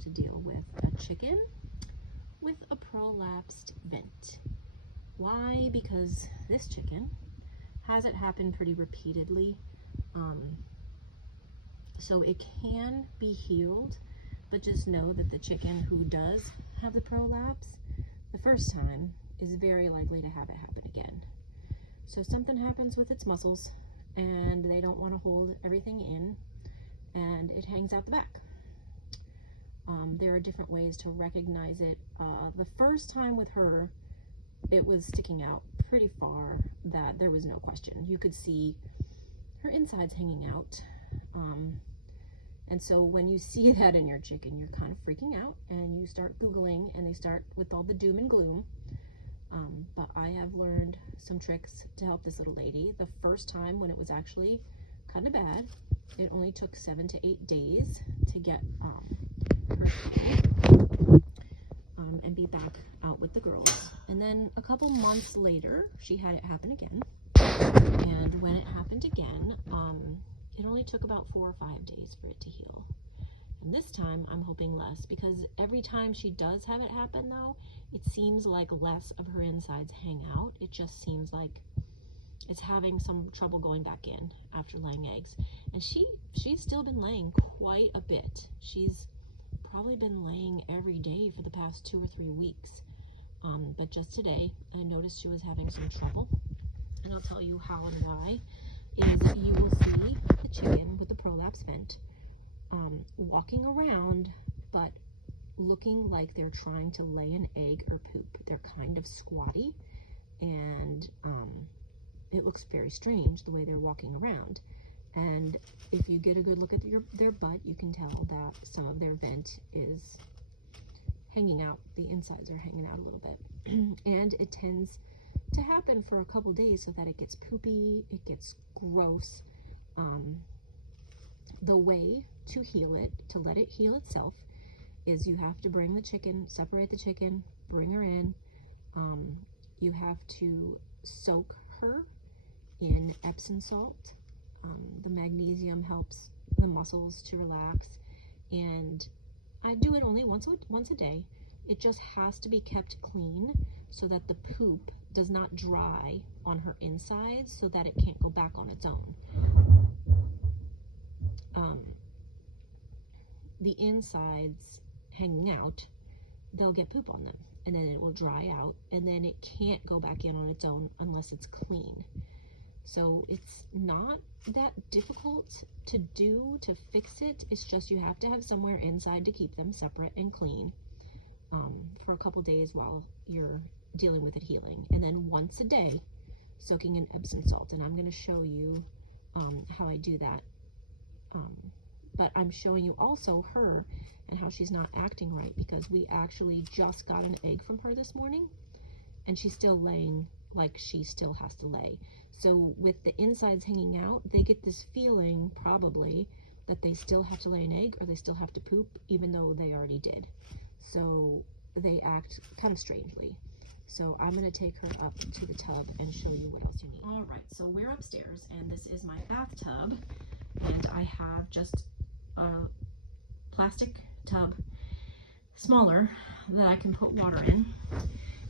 to deal with a chicken with a prolapsed vent. Why? Because this chicken has it happen pretty repeatedly. So it can be healed, but just know that the chicken who does have the prolapse the first time is very likely to have it happen again. So something happens with its muscles and they don't want to hold everything in, and it hangs out the back. There are different ways to recognize it. The first time with her, it was sticking out pretty far that there was no question. You could see her insides hanging out. And so when you see that in your chicken, you're kind of freaking out and you start Googling, and they start with all the doom and gloom. But I have learned some tricks to help this little lady. The first time when it was actually kind of bad, it only took 7 to 8 days to get her and be back out with the girls. And then a couple months later, she had it happen again. And when it happened again, it only took about 4 or 5 days for it to heal. And this time I'm hoping less, because every time she does have it happen though, it seems like less of her insides hang out. It just seems like it's having some trouble going back in after laying eggs. And she's still been laying quite a bit. She's probably been laying every day for the past 2 or 3 weeks. But just today I noticed she was having some trouble, and I'll tell you how and why. Is you will see the chicken with the prolapse vent walking around, but looking like they're trying to lay an egg or poop. They're kind of squatty, and it looks very strange the way they're walking around. And if you get a good look at their butt, you can tell that some of their vent is hanging out. The insides are hanging out a little bit. And it tends to happen for a couple days so that it gets poopy, it gets gross. The way to heal it, to let it heal itself, is you have to bring the chicken, separate the chicken, bring her in. You have to soak her in Epsom salt. The magnesium helps the muscles to relax, and I do it only once a day. It just has to be kept clean so that the poop does not dry on her insides, so that it can't go back on its own. The insides hanging out, they'll get poop on them, and then it will dry out, and then it can't go back in on its own unless it's clean. So it's not that difficult to do, to fix it. It's just you have to have somewhere inside to keep them separate and clean for a couple days while you're dealing with it healing. And then once a day, soaking in Epsom salt. And I'm going to show you how I do that. But I'm showing you also her and how she's not acting right, because we actually just got an egg from her this morning, and she's still laying like she still has to lay. So with the insides hanging out, they get this feeling probably that they still have to lay an egg or they still have to poop, even though they already did. So they act kind of strangely. So I'm going to take her up to the tub and show you what else you need. All right, so we're upstairs, and this is my bathtub, and I have just a plastic tub, smaller, that I can put water in.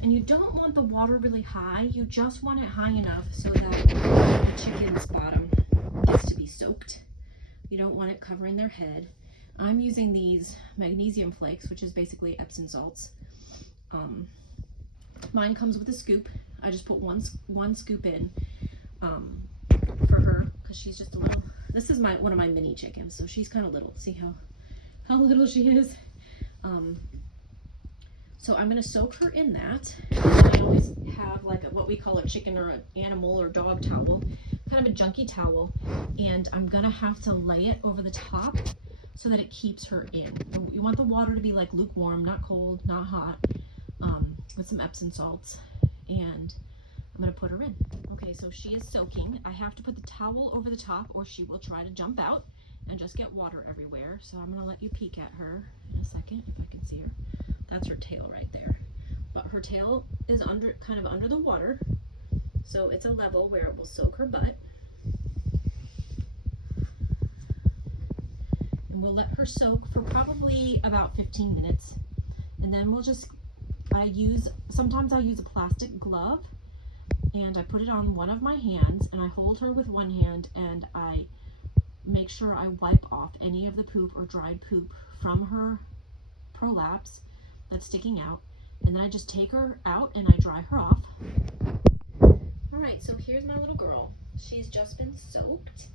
And you don't want the water really high, you just want it high enough so that the chicken's bottom gets to be soaked. You don't want it covering their head. I'm using these magnesium flakes, which is basically Epsom salts. Mine comes with a scoop. I just put one scoop in for her, because she's just a little. This is one of my mini chickens, so she's kind of little. See how little she is. So I'm going to soak her in that. And I always have like what we call a chicken or an animal or dog towel, kind of a junky towel, and I'm going to have to lay it over the top so that it keeps her in. You want the water to be like lukewarm, not cold, not hot, with some Epsom salts, and I'm going to put her in. Okay, so she is soaking. I have to put the towel over the top or she will try to jump out and just get water everywhere. So I'm going to let you peek at her in a second, if I can see her. That's her tail right there. But her tail is kind of under the water, so it's a level where it will soak her butt. And we'll let her soak for probably about 15 minutes. And then we'll just, sometimes I use a plastic glove, and I put it on one of my hands, and I hold her with one hand, and I make sure I wipe off any of the poop or dried poop from her prolapse that's sticking out, and then I just take her out and I dry her off. Alright, so here's my little girl. She's just been soaked,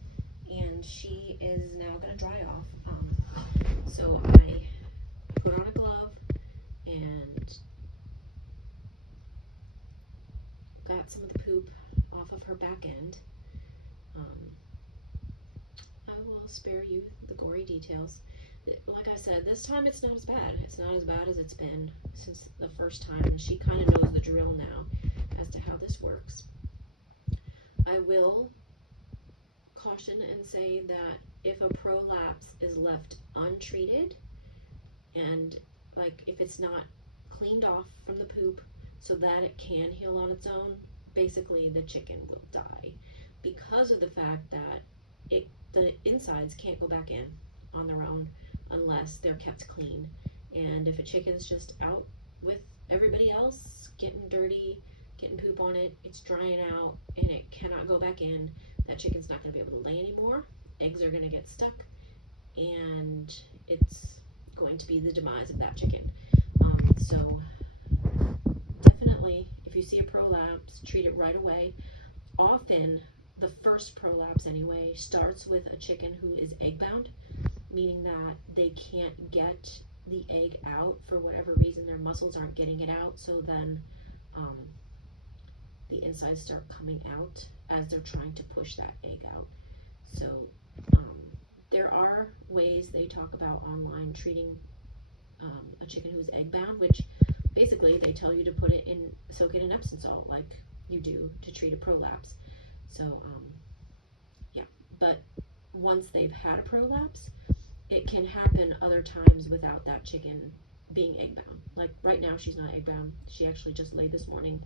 and she is now going to dry off. So I put on a glove and got some of the poop off of her back end. I will spare you the gory details. Like I said, this time it's not as bad. It's not as bad as it's been since the first time, and she kind of knows the drill now as to how this works. I will caution and say that if a prolapse is left untreated, and like if it's not cleaned off from the poop so that it can heal on its own, basically the chicken will die, because of the fact that the insides can't go back in on their own unless they're kept clean. And if a chicken's just out with everybody else, getting dirty, getting poop on it, it's drying out, and it cannot go back in, that chicken's not going to be able to lay anymore. Eggs are going to get stuck, and it's going to be the demise of that chicken. So definitely, if you see a prolapse, treat it right away. Often, the first prolapse anyway starts with a chicken who is egg bound, meaning that they can't get the egg out for whatever reason. Their muscles aren't getting it out, so then the insides start coming out as they're trying to push that egg out. So there are ways they talk about online treating a chicken who's egg bound, which basically they tell you to soak it in Epsom salt like you do to treat a prolapse. So yeah, but once they've had a prolapse, it can happen other times without that chicken being egg bound. Like right now, she's not egg bound. She actually just laid this morning.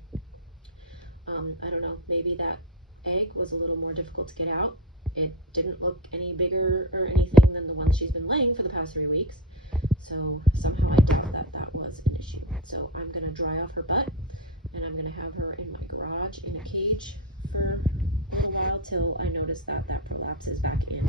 I don't know, maybe that egg was a little more difficult to get out. It didn't look any bigger or anything than the one she's been laying for the past 3 weeks. So somehow I doubt that was an issue. So I'm going to dry off her butt, and I'm going to have her in my garage in a cage for a little while till I notice that prolapse is back in.